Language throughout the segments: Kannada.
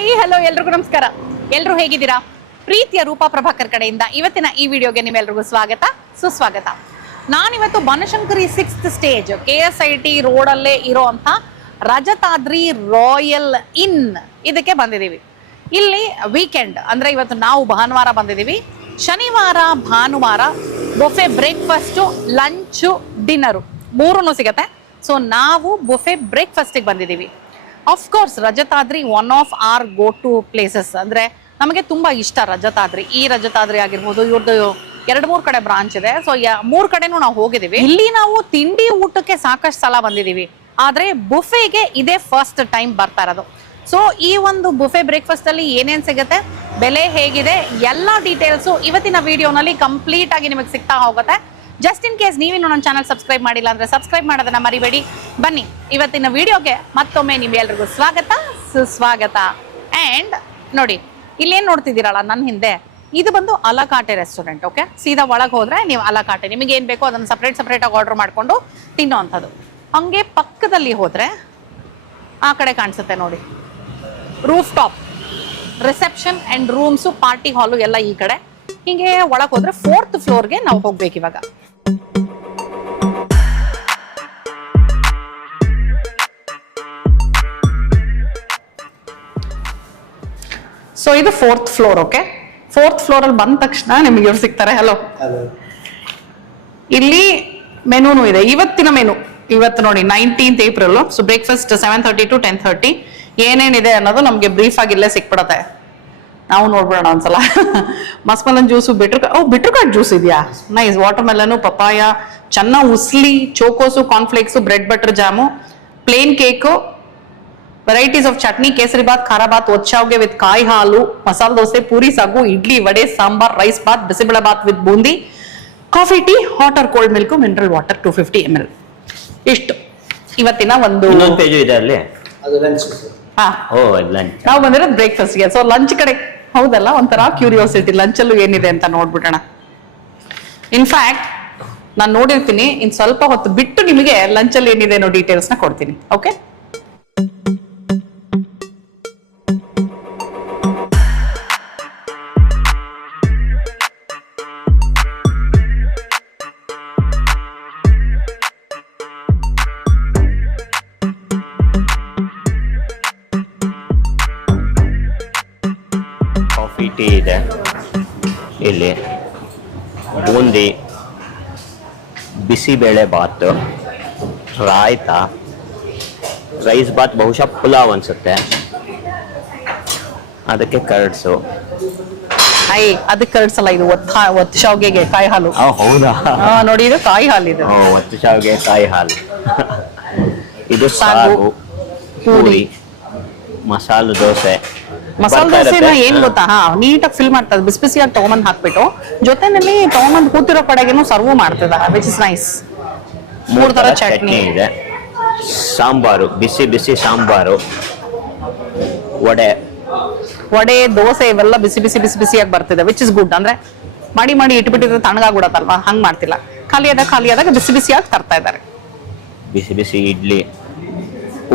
ಹಾಯ್ ಹಲೋ ಎಲ್ರಿಗೂ ನಮಸ್ಕಾರ. ಎಲ್ಲರೂ ಹೇಗಿದ್ದೀರಾ? ಪ್ರೀತಿಯ ರೂಪಾ ಪ್ರಭಾಕರ್ ಕಡೆಯಿಂದ ಇವತ್ತಿನ ಈ ವಿಡಿಯೋಗೆ ನಿಮ್ಮೆಲ್ರಿಗೂ ಸ್ವಾಗತ ಸುಸ್ವಾಗತ. ನಾನಿವತ್ತು ಬನಶಂಕರಿ 6th ಸ್ಟೇಜ್ KSIT ರೋಡಲ್ಲೇ ಇರೋಂಥ ರಜತಾದ್ರಿ ರಾಯಲ್ ಇನ್ ಇದಕ್ಕೆ ಬಂದಿದ್ದೀವಿ. ಇಲ್ಲಿ ವೀಕೆಂಡ್ ಅಂದರೆ ಇವತ್ತು ನಾವು ಭಾನುವಾರ ಬಂದಿದ್ದೀವಿ. ಶನಿವಾರ ಭಾನುವಾರ ಬೊಫೆ ಬ್ರೇಕ್ಫಾಸ್ಟು ಲಂಚು ಡಿನ್ನರು ಮೂರೂ ಸಿಗತ್ತೆ. ಸೊ ನಾವು ಬೊಫೆ ಬ್ರೇಕ್ಫಾಸ್ಟಿಗೆ ಬಂದಿದ್ದೀವಿ. Of course Rajatadri one of our go to places. ಅಂದರೆ ನಮಗೆ ತುಂಬ ಇಷ್ಟ ರಜತಾದ್ರಿ. ಈ ರಜತಾದ್ರಿ ಆಗಿರ್ಬೋದು, ಇವ್ರದ್ದು 2-3 ಕಡೆ ಬ್ರಾಂಚ್ ಇದೆ. ಸೊ 3 ಕಡೆನೂ ನಾವು ಹೋಗಿದ್ದೀವಿ. ಇಲ್ಲಿ ನಾವು ತಿಂಡಿ ಊಟಕ್ಕೆ ಸಾಕಷ್ಟು ಸಲ ಬಂದಿದ್ದೀವಿ, ಆದರೆ ಬುಫೆಗೆ ಇದೇ ಫಸ್ಟ್ ಟೈಮ್ ಬರ್ತಾ ಇರೋದು. ಸೊ ಈ ಒಂದು ಬುಫೆ ಬ್ರೇಕ್ಫಾಸ್ಟಲ್ಲಿ ಏನೇನು ಸಿಗುತ್ತೆ, ಬೆಲೆ ಹೇಗಿದೆ, ಎಲ್ಲ ಡೀಟೇಲ್ಸು ಇವತ್ತಿನ ವಿಡಿಯೋನಲ್ಲಿ ಕಂಪ್ಲೀಟ್ ಆಗಿ ನಿಮಗೆ ಸಿಗ್ತಾ ಹೋಗುತ್ತೆ. ಜಸ್ಟ್ ಇನ್ ಕೇಸ್ ನೀವಿನ್ನು ನನ್ನ ಚಾನಲ್ ಸಬ್ಸ್ಕ್ರೈಬ್ ಮಾಡಿಲ್ಲ ಅಂದರೆ ಸಬ್ಸ್ಕ್ರೈಬ್ ಮಾಡೋದನ್ನ ಮರಿಬೇಡಿ. ಬನ್ನಿ ಇವತ್ತಿನ ವಿಡಿಯೋಗೆ ಮತ್ತೊಮ್ಮೆ ನಿಮ್ಗೆಲ್ರಿಗೂ ಸ್ವಾಗತ ಸುಸ್ವಾಗತ. ಆ್ಯಂಡ್ ನೋಡಿ ಇಲ್ಲೇನು ನೋಡ್ತಿದ್ದೀರಲ್ಲ ನನ್ನ ಹಿಂದೆ, ಇದು ಬಂದು ಅಲಕಾಟೆ ರೆಸ್ಟೋರೆಂಟ್. ಓಕೆ, ಸೀದಾ ಒಳಗೆ ಹೋದರೆ ನೀವು ಅಲಕಾಟೆ, ನಿಮಗೆ ಏನು ಬೇಕೋ ಅದನ್ನು ಸಪ್ರೇಟಾಗಿ ಆರ್ಡರ್ ಮಾಡಿಕೊಂಡು ತಿನ್ನೋ ಅಂಥದ್ದು. ಹಂಗೆ ಪಕ್ಕದಲ್ಲಿ ಹೋದರೆ ಆ ಕಡೆ ಕಾಣಿಸುತ್ತೆ ನೋಡಿ, roof top reception and rooms, party ಹಾಲು ಎಲ್ಲ ಈ ಕಡೆ. ಹಿಂಗೆ ಒಳಗೆ ಹೋದರೆ 4th ಫ್ಲೋರ್ಗೆ ನಾವು ಹೋಗ್ಬೇಕು ಇವಾಗ. ಸೊ ಇದು 4th ಫ್ಲೋರ್. ಓಕೆ, 4th ಫ್ಲೋರಲ್ಲಿ ಬಂದ ತಕ್ಷಣ ನಿಮಗೆ ಇವ್ರು ಸಿಗ್ತಾರೆ. ಹಲೋ, ಇಲ್ಲಿ ಮೆನೂನು ಇದೆ. ಇವತ್ತಿನ ಮೆನು ಇವತ್ತು ನೋಡಿ 19th April. So breakfast 7:30 to 10:30 ಏನೇನಿದೆ ಅನ್ನೋದು ನಮಗೆ ಬ್ರೀಫ್ ಆಗಿ ಇಲ್ಲೇ ಸಿಕ್ಬಿಡತ್ತೆ. ನಾವು ನೋಡ್ಬಿಡೋಣ ಒಂದ್ಸಲ. ಮಸ್ಮಲನ್ ಜ್ಯೂಸು, ಬಿಟ್ರಕಾಟ್ ಜ್ಯೂಸ್ ಇದೆಯಾ, ನೈಸ್. ವಾಟರ್ ಮೆಲನು, ಪಪಾಯ, ಚೆನ್ನ ಉಸ್ಲಿ, Chocos, cornflakes, bread butter jam, plain cake, varieties of chutney, kesari bath, ಖಾರ ಬಾತ್, ಒಚ್ಚಾವ್ಗೆ ವಿತ್ ಕಾಯಿ ಹಾಲು, ಮಸಾಲೆ dosa, puri sagu, idli, vada, sambar, rice bath, bisibele bath with boondi, coffee, tea, hot or cold milk, mineral water 250 ml. ಇಷ್ಟು ಇವತ್ತಿನ ಒಂದು ಪೇಜ್ ಇದೆ ಅಲ್ಲಿ. ನಾವು ಬಂದಿರೋದು ಬ್ರೇಕ್ಫಾಸ್ಟ್ಗೆ. ಸೊ ಲಂಚ್ ಕಡೆ ಹೌದಲ್ಲ, ಒಂಥರ ಕ್ಯೂರಿಯಾಸಿಟಿ ಲಂಚಲ್ಲೂ ಏನಿದೆ ಅಂತ ನೋಡ್ಬಿಡೋಣ. ಇನ್ಫ್ಯಾಕ್ಟ್ ನಾನು ನೋಡಿರ್ತೀನಿ, ಇನ್ ಸ್ವಲ್ಪ ಹೊತ್ತು ಬಿಟ್ಟು ನಿಮಗೆ ಲಂಚಲ್ಲಿ ಏನಿದೆ ಅನ್ನೋ ಡೀಟೇಲ್ಸ್ನ ಕೊಡ್ತೀನಿ. ಓಕೆ, ಟೀ ಇದೆ ಇಲ್ಲಿ, ಬೂಂದಿ, ಬಿಸಿಬೇಳೆ ಬಾತ್, ರಾಯ್ತ, ರೈಸ್ ಬಾತ್, ಬಹುಶಃ ಪುಲಾವ್ ಅನ್ಸುತ್ತೆ, ಅದಕ್ಕೆ ಕರ್ಡ್ಸು. ಅದಕ್ಕೆ ಕರ್ಡ್ಸಲ್ಲ, ಇದು ಒತ್ತು ಶಾವ್ಗೆಗೆ ಕಾಯಿ ಹಾಲು. ಹೌದಾ, ನೋಡಿ ಇದು ಕಾಯಿ ಹಾಲು. ಇದು ಒತ್ತು ಶಾವ್ಗೆ ಕಾಯಿ ಹಾಲು. ಇದು ಸಾಗು, ಪೂರಿ, ಮಸಾಲೆ ದೋಸೆ. ಮಸಾಲೆ ದೋಸೆನ ಏನ್ ಗೊತ್ತಾ, ನೀಟಾಗಿ ಫಿಲ್ ಮಾಡ್ತದೆ, ಬಿಸಿ ಬಿಸಿಯಾಗಿ ತಗೊಂಬಂದ್ ಹಾಕ್ಬಿಟ್ಟು ಜೊತೆನಲ್ಲಿ ತಗೊಂಬಂದ್ ಕೂತಿರೋ ಕಡೆಗೇನು ಸರ್ವ್ ಮಾಡ್ತದ, ವಿಚ್ ಇಸ್ ನೈಸ್. 3 ತರ ಚಟ್ನಿ ಇದೆ, ಸಾಂಬಾರು, ಬಿಸಿ ಬಿಸಿ ಸಾಂಬಾರು, ವಡೆ, ದೋಸೆ ಇವೆಲ್ಲ ಬಿಸಿ ಬಿಸಿಯಾಗಿ ಬರ್ತಿದೆ, ವಿಚ್ ಇಸ್ ಗುಡ್. ಅಂದ್ರೆ ಮಾಡಿ ಇಟ್ಬಿಟ್ಟಿದ್ರೆ ತಣ್ಣಗಾಗ್ಬಿಡತ್ತಲ್ವಾ, ಹಂಗ್ ಮಾಡ್ತಿಲ್ಲ. ಖಾಲಿ ಆದಾಗ ಬಿಸಿ ಬಿಸಿಯಾಗಿ ತರ್ತಾ ಇದ್ದಾರೆ. ಬಿಸಿ ಬಿಸಿ ಇಡ್ಲಿ,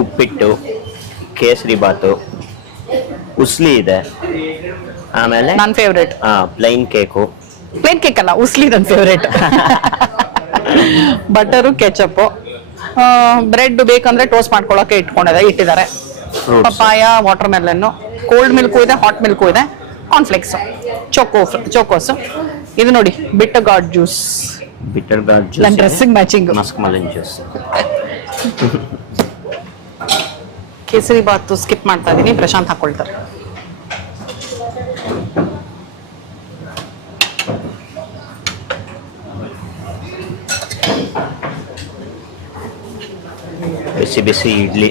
ಉಪ್ಪಿಟ್ಟು, ಕೇಸರಿ ಬಾತು, ಉಸ್ಲಿ ಇದೆ. ಆಮೇಲೆ ನನ್ನ ಫೇವ್ರೇಟ್ ಪ್ಲೈನ್ ಕೇಕ್ ಅಲ್ಲ, ಉಸ್ಲಿ ನನ್ನ ಫೇವ್ರೇಟ್. ಬಟರು, ಕೆಚಪ್, ಬ್ರೆಡ್ ಬೇಕಂದ್ರೆ ಟೋಸ್ಟ್ ಮಾಡ್ಕೊಳಕ್ಕೆ ಇಟ್ಟಿದ್ದಾರೆ. Papaya, water melon, cold milk ಇದೆ, ಹಾಟ್ ಮಿಲ್ಕು ಇದೆ, ಕಾರ್ನ್ಫ್ಲೇಕ್ಸ್, ಚೋಕೋಸ್. ಇದು ನೋಡಿ ಬಿಟರ್ ಗಾರ್ಡ್ ಜ್ಯೂಸ್, ನನ್ನ dressing matching. ಮಸ್ಕ್ಮೆಲನ್ juice. Kesari bath skip ಮಾಡ್ತಾ ಇದೀನಿ, ಪ್ರಶಾಂತ್ ಹಾಕೊಳ್ತಾರೆ. ಬಿಸಿ ಬಿಸಿ ಇಡ್ಲಿ,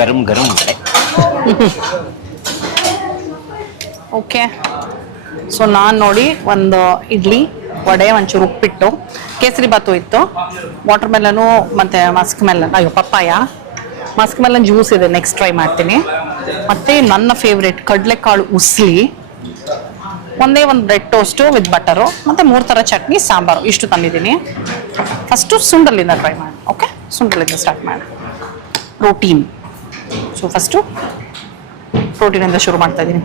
ಗರಂ ಓಕೆ. ಸೊ ನಾನು ನೋಡಿ ಒಂದು ಇಡ್ಲಿ, ವಡೆ, ಒಂಚೂರು ಉಪ್ಪಿಟ್ಟು, ಕೇಸರಿ ಬಾತು ಇತ್ತು, ವಾಟರ್ ಮೆಲನು ಮತ್ತು ಪಪ್ಪಾಯ, ಮಸ್ಕ್ ಮೆಲನ್ ಜ್ಯೂಸ್ ಇದೆ, ನೆಕ್ಸ್ಟ್ ಟ್ರೈ ಮಾಡ್ತೀನಿ. ಮತ್ತು ನನ್ನ ಫೇವ್ರೇಟ್ ಕಡಲೆಕಾಳು ಉಸ್ಲಿ, ಒಂದೇ ಒಂದು ಬ್ರೆಡ್ ಟೋಸ್ಟು ವಿತ್ ಬಟರು, ಮತ್ತು 3 ಥರ ಚಟ್ನಿ, ಸಾಂಬಾರು, ಇಷ್ಟು ತಂದಿದ್ದೀನಿ. ಫಸ್ಟು ಸುಂಡಲಿಂದ ಟ್ರೈ ಮಾಡಿ. ಓಕೆ, ಸುಂಡಲಿಂದ ಸ್ಟಾರ್ಟ್ ಮಾಡಿ. ಪ್ರೋಟೀನ್ ಸೊ ಫಸ್ಟು ಪ್ರೋಟೀನಿಂದ ಶುರು ಮಾಡ್ತಾ ಇದ್ದೀನಿ.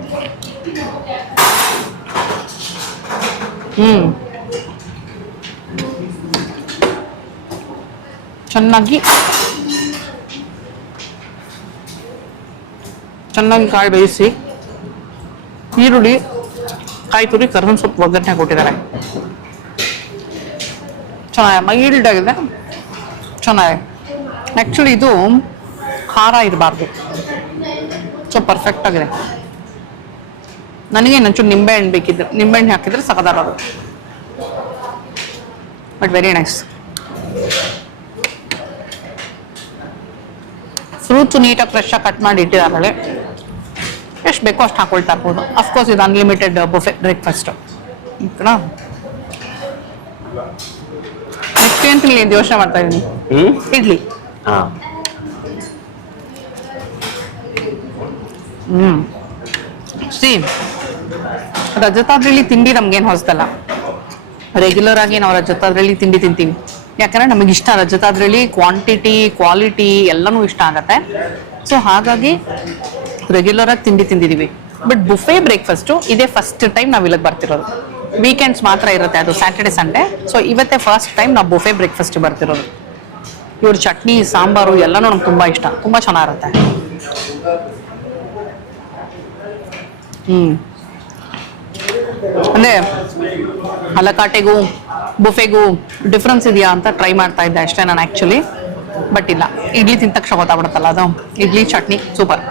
ಚೆನ್ನಾಗಿ ಕಾಳು ಬೇಯಿಸಿ ಈರುಳ್ಳಿ, ಕಾಯಿ ತುರಿ, ಕರ್ಬೇವಿನ ಸೊಪ್ಪು ಒಗ್ಗರಣೆ ಕೊಟ್ಟಿದ್ದಾರೆ. ಚೆನ್ನಾಗಿ ಮೈಲ್ಡ್ ಆಗಿದೆ, ಚೆನ್ನಾಗಿದೆ. ಆ್ಯಕ್ಚುಲಿ ಇದು ಖಾರ ಇರಬಾರ್ದು, ಸೊ ಪರ್ಫೆಕ್ಟ್ ಆಗಿದೆ. ನನಗೆ ಒಂಚೂರು ನಿಂಬೆಹಣ್ಣು ಬೇಕಿದ್ರೆ ನಿಂಬೆಹಣ್ಣು ಹಾಕಿದ್ರೆ ಸಖತ್ತಾಗೋದು. But very nice. ಫ್ರೂಟ್ಸು ನೀಟಾಗಿ ಫ್ರೆಶ್ಶಾಗಿ ಕಟ್ ಮಾಡಿ ಇಟ್ಟಿದ್ದಾರೆ. ಎಷ್ಟು ಬೇಕೋ ಅಷ್ಟು ಹಾಕೊಳ್ತಾ ಇರ್ಬೋದು. ಅಫ್ಕೋರ್ಸ್ ಇದು ಅನ್ಲಿಮಿಟೆಡ್ ಬುಫೆ ಬ್ರೇಕ್ಫಾಸ್ಟ್. ನೆಕ್ಸ್ಟ್ ಏನು ತಿನ್ನಲಿ ಅಂತ ಯೋಚನೆ ಮಾಡ್ತಾ ಇದ್ದೀನಿ. ಇಡ್ಲಿ. ಸೇಮ್ ರಜತಾದ್ರಲ್ಲಿ ತಿಂಡಿ ನಮ್ಗೇನು ಹೊಸದಲ್ಲ. ರೆಗ್ಯುಲರ್ ಆಗಿ ನಾವು ರಜತಾದ್ರಲ್ಲಿ ತಿಂಡಿ ತಿಂತೀವಿ, ಯಾಕಂದ್ರೆ ನಮಗೆ ಇಷ್ಟ. ರಜತಾದ್ರಲ್ಲಿ ಕ್ವಾಂಟಿಟಿ, ಕ್ವಾಲಿಟಿ ಎಲ್ಲನೂ ಇಷ್ಟ ಆಗತ್ತೆ. ಸೊ ಹಾಗಾಗಿ ರೆಗ್ಯುಲರ್ ಆಗಿ ತಿಂಡಿ ತಿಂದಿದ್ದೀವಿ. ಬಟ್ ಬುಫೆ ಬ್ರೇಕ್ಫಾಸ್ಟು ಇದೇ ಫಸ್ಟ್ ಟೈಮ್ ನಾವು ಇಲ್ಲಿಗೆ ಬರ್ತಿರೋದು. ವೀಕೆಂಡ್ಸ್ ಮಾತ್ರ ಇರುತ್ತೆ, ಅದು ಸ್ಯಾಟರ್ಡೆ ಸಂಡೇ. ಸೊ ಇವತ್ತೇ ಫಸ್ಟ್ ಟೈಮ್ ನಾವು ಬುಫೆ ಬ್ರೇಕ್ಫಾಸ್ಟ್ ಬರ್ತಿರೋದು. ಇವ್ರ ಚಟ್ನಿ, ಸಾಂಬಾರು ಎಲ್ಲನೂ ನಮ್ಗೆ ತುಂಬ ಇಷ್ಟ, ತುಂಬ ಚೆನ್ನಾಗಿರುತ್ತೆ. ಅಂದರೆ ಅಲಕಾಟೆಗೂ ಬುಫೆಗೂ ಡಿಫ್ರೆನ್ಸ್ ಇದೆಯಾ ಅಂತ ಟ್ರೈ ಮಾಡ್ತಾ ಇದ್ದೆ ಅಷ್ಟೇ ನಾನು ಆ್ಯಕ್ಚುಲಿ. ಬಟ್ ಇಲ್ಲ, ಇಡ್ಲಿ ತಿಂದ ತಕ್ಷಣ ಗೊತ್ತಾಗ್ಬಿಡುತ್ತಲ್ಲ ಅದು. ಇಡ್ಲಿ ಚಟ್ನಿ ಸೂಪರ್.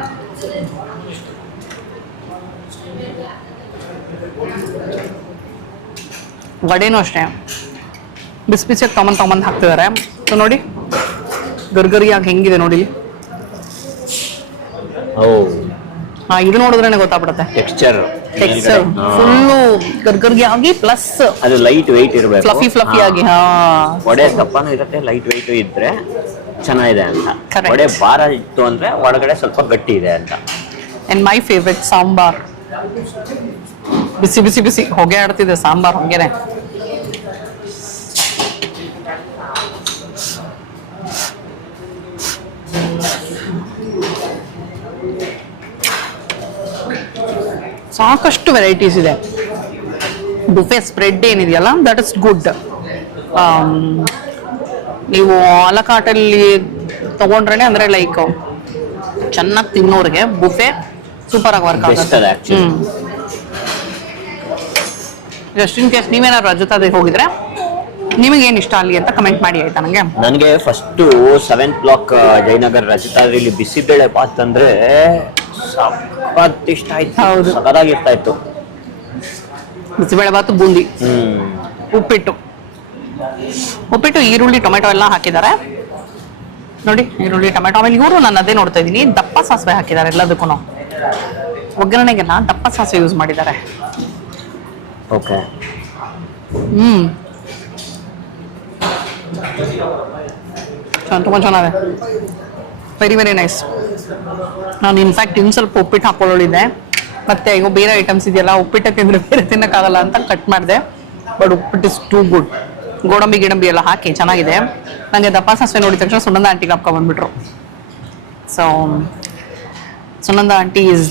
ವಡೆನೂ ಅಷ್ಟೇ ಬಿಸಿ ಬಿಸಿಯಾಗಿ ತೊಗೊಂಬಂದು ಹಾಕ್ತಿದ್ದಾರೆ. ಸೊ ನೋಡಿ ಗರ್ಗರಿಯಾಗಿ ಹೆಂಗಿದೆ ನೋಡಿ. ಇದು ನೋಡಿದ್ರೆ ಗೊತ್ತಾಗ್ಬಿಡುತ್ತೆ. ಟೆಕ್ಸ್ಚರ್ ಫುಲ್ಲು ಗರ್ಗರ್ಗಿ ಆಗಿ, ಪ್ಲಸ್ ಅದು ಲೈಟ್ ವೆಯ್ಟ್ ಇರಬೇಕು, ಫ್ಲಫಿ ಆಗಿ. ವಡೆ ದಪ್ಪನೂ ಇರುತ್ತೆ, ಲೈಟ್ ವೆಯ್ಟ್ ಇದ್ರೆ ಚೆನ್ನಾಗಿದೆ ಅಂತ. ವಡೆ ಭಾರ ಇತ್ತು ಅಂದ್ರೆ ಒಳಗಡೆ ಸ್ವಲ್ಪ ಗಟ್ಟಿ ಇದೆ ಅಂತ. And my favourite sambar. ಬಿಸಿ ಬಿಸಿ ಬಿಸಿ ಹೊಗೆ ಆಡ್ತಿದೆ ಸಾಂಬಾರ್ ಹೊಗೆನೆ. ಸಾಕಷ್ಟು ವೆರೈಟೀಸ್ ಇದೆ. ಬುಫೆ ಸ್ಪ್ರೆಡ್ ಏನಿದೆಯಲ್ಲ ದಟ್ ಇಸ್ ಗುಡ್. ನೀವು ಅಲಕಾಟಲ್ಲಿ ತಗೊಂಡ್ರೆ ಅಂದ್ರೆ ಲೈಕ್ ಚೆನ್ನಾಗಿ ತಿನ್ನೋರಿಗೆ ಬುಫೆ ಸೂಪರ್ ಆಗಿ ವರ್ಕ್ ಆಗುತ್ತೆ. ಜಸ್ಟ್ ಇನ್ ಕೇಸ್ ನೀವೇನಾದ್ರು ರಜತಾದಿಗೆ ಹೋಗಿದ್ರೆ ನಿಮಗೇನು ಇಷ್ಟ ಅಲ್ಲಿ ಅಂತ ಕಮೆಂಟ್ ಮಾಡಿ ಆಯ್ತಾ. ನನಗೆ ಫಸ್ಟು 7th ಬ್ಲಾಕ್ ಜಯನಗರ್ ರಜತಾದ್ರಿಲಿ ಬಿಸಿಬೇಳೆ ಬಾತ್ ಅಂದ್ರೆ ಸಖತ್ ಇಷ್ಟ ಆಯ್ತು. ಹೌದು, ಸಖತ್ತಾಗಿರ್ತಾ ಇತ್ತು. ಬಿಸಿಬೇಳೆ ಬಾತು, ಬೂಂದಿ, ಉಪ್ಪಿಟ್ಟು, ಈರುಳ್ಳಿ, ಟೊಮೆಟೊ ಎಲ್ಲ ಹಾಕಿದ್ದಾರೆ ನೋಡಿ. ಈರುಳ್ಳಿ, ಟೊಮೆಟೊ. ಆಮೇಲೆ ಇವರು ನಾನು ಅದೇ ನೋಡ್ತಾ ಇದ್ದೀನಿ, ದಪ್ಪ ಸಾಸಿವೆ ಹಾಕಿದ್ದಾರೆ ಎಲ್ಲದಕ್ಕೂ. ಒಗ್ಗರಣೆಗೆಲ್ಲ ದಪ್ಪ ಸಾಸಿವೆ ಯೂಸ್ ಮಾಡಿದ್ದಾರೆ. ಓಕೆ. ತುಂಬ ಚೆನ್ನಾಗಿದೆ. Very very nice. ನಾನು ಇನ್ಫ್ಯಾಕ್ಟ್ ಇನ್ನು ಸ್ವಲ್ಪ ಉಪ್ಪಿಟ್ಟು ಹಾಕೊಳ್ಳಿದ್ದೆ, ಮತ್ತೆ ಈಗ ಬೇರೆ ಐಟಮ್ಸ್ ಇದೆಯಲ್ಲ ಉಪ್ಪಿಟ್ಟು ತಿಂದರೆ ಬೇರೆ ತಿನ್ನಕ್ಕಾಗಲ್ಲ ಅಂತ ಕಟ್ ಮಾಡಿದೆ. But uppittu is too good. ಗೋಡಂಬಿ ಗಿಡಂಬಿ ಎಲ್ಲ ಹಾಕಿ ಚೆನ್ನಾಗಿದೆ. ನನಗೆ ದಪ್ಪ ಸಾಸಿವೆ ನೋಡಿದ ತಕ್ಷಣ ಸುನಂದ ಆಂಟಿಗೆ ಹಾಕೊಂಡ್ಬಂದ್ಬಿಟ್ರು. ಸೊ ಸುನಂದ ಆಂಟಿ ಈಸ್